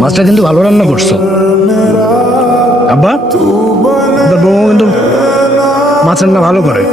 মাছটা কিন্তু ভালো রান্না করছো আব্বা। বউ কিন্তু মাছ রান্না ভালো করে।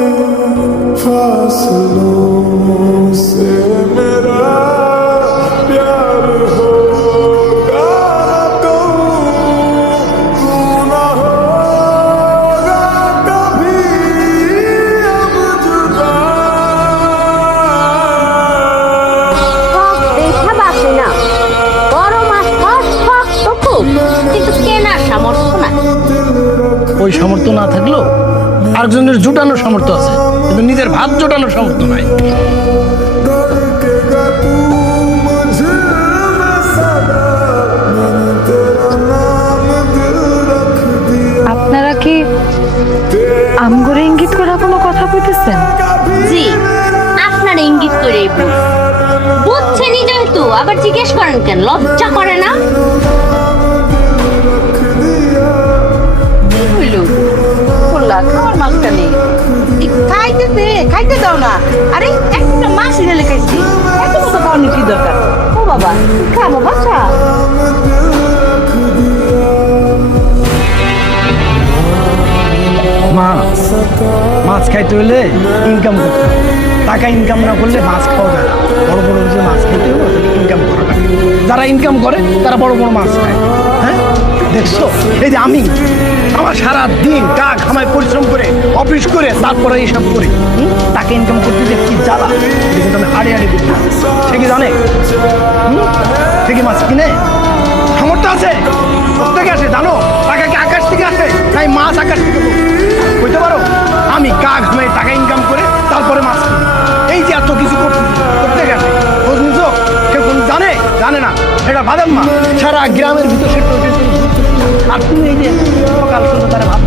ওই সামর্থ্য না থাকলেও আরেকজনের জোটানোর সামর্থ্য আছে, কিন্তু নিজের ভাত জোটানোর সামর্থ্য নাই। আপনারা কি আমগরে ইঙ্গিত করা কোনো কথা কইতেছেন? জি, আপনারা ইঙ্গিত করে বুঝছেনই যেহেতু আবার জিজ্ঞেস করেন কেন? লজ্জা করে না? খাওয়ার মাছটা নেই, খাইতে দাও না। আরে একটা মাছ এনে খাইছি, এত মতো খাওয়ানোর কি দরকার? ও বাবা খাবো বাচ্চা। মা, মাছ খাইতে হলে ইনকাম করতে হবে, টাকা ইনকাম না করলে মাছ খাওয়া যায় না। বড় বড় যে মাছ খাইতে হবে ইনকাম করা লাগে। যারা ইনকাম করে তারা বড় বড় মাছ খায়। হ্যাঁ দেখছো, এই যে আমি আমার সারা দিন গা ঘামায় পরিশ্রম করে অফিস করে তারপরে এইসব করি, টাকা ইনকাম করতে যে কি জ্বালা কিন্তু আমি হাড়ে হাড়ে দিই। সে কি জানে? সে কি মাছ কিনে? সামর্থ্য আছে? কোথেকে আসে জানো? টাকা কি আকাশ থেকে আসে? তাই মাছ আকাশ থেকে বুঝতে পারো? আমি গা ঘামায় টাকা ইনকাম করে তারপরে মাছ কিনি। এই যে এত কিছু করতেছি কোথেকে আসে? খোঁজ নিছো? কেউ কোন জানে? জানে না। এটা বাদাম মা সারা গ্রামের ভিতর সে আর তুমি এই যে সকাল সন্ধ্যা তারা ভাব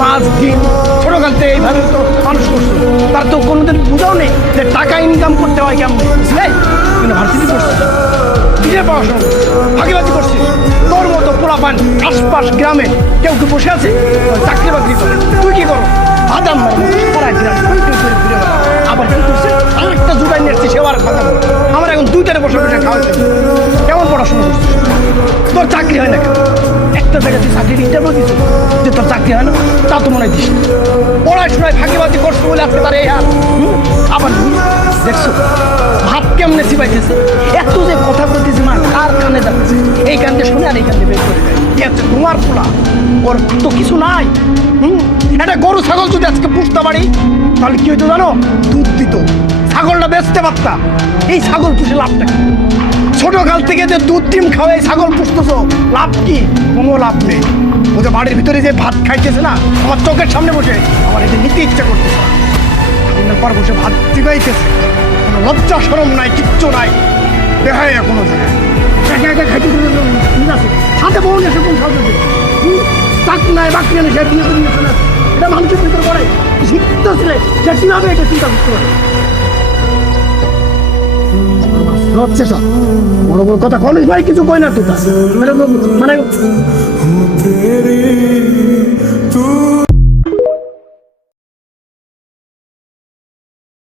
মাছ ডিম ছোটকাল থেকে এইভাবে তো মানুষ করছো, তার তো কোনোদিন বুঝাও নেই যে টাকা ইনকাম করতে হয় কেমন। বুঝলে কিন্তু ভার্সিটি করছে, নিজের পড়াশোনা ভাগিবাজি করছিস। তোর মতো পোড়াপান আশপাশ গ্রামে কেউ কি বসে আছে চাকরি বাকরি করে? তুই কি করো? বাদাম সারা গ্রাম ঘুরে আবার কি করছে? আরেকটা জুটাই নিয়ে এসছি, সেও আর বাদাম। আমার এখন দুইটারে বসে বসে খাওয়াচ্ছে। কেমন পড়াশোনা করছিস? তোর চাকরি হয় না কেন? একটা জায়গায় তুই চাকরির ইন্টারভিউ দিচ্ছ যে তোর চাকরি হয় না, তা তো মনে হয় দিস। পড়াশোনায় ফাঁকিবাজি করছো বলে আজকে তার এই হাল। আবার দেখছো ভাত কেমনে চিবাইতেছে? এত যে কথা বলতেছি মা, কার কানে যাচ্ছে? এই কান্দে শুনে আর এই কান্দে বের করে দেয়। এত তোমার পোলা, ওর তো কিছু নাই। একটা গরু ছাগল যদি আজকে পুষতে পারি তাহলে কি হইতো জানো? দুধ দিত, ছাগলটা বেচতে পারতা। এই ছাগল পুষে লাভটা কি? ছোটকাল থেকে যে দুধ ডিম খাওয়াই ছাগল পুষতেছো, লাভ কি? কোনো লাভ নেই। ও যে বাড়ির ভিতরে যে ভাত খাইতেছে না, আমার চোখের সামনে বসে আমার এতে নিতে ইচ্ছা করতেছে। সামনের পর বসে ভাত চিবাইতেছে, কোনো লজ্জা শরম নাই, কিচ্ছু নাই। দেখায় কোনো জায়গায় একা একা খাইতে সাথে বউ এসে কোন খাওয়া চাক নাই বাকি সে বিয়ে করে নিয়ে চলে। এটা মানুষের ভিতরে পড়ে শিক্ষিত ছেলে, সে কিভাবে এটা চিন্তা করতে পারে? বড় বড় কথা কলেজ ভাই কিছু কই না তো, মানে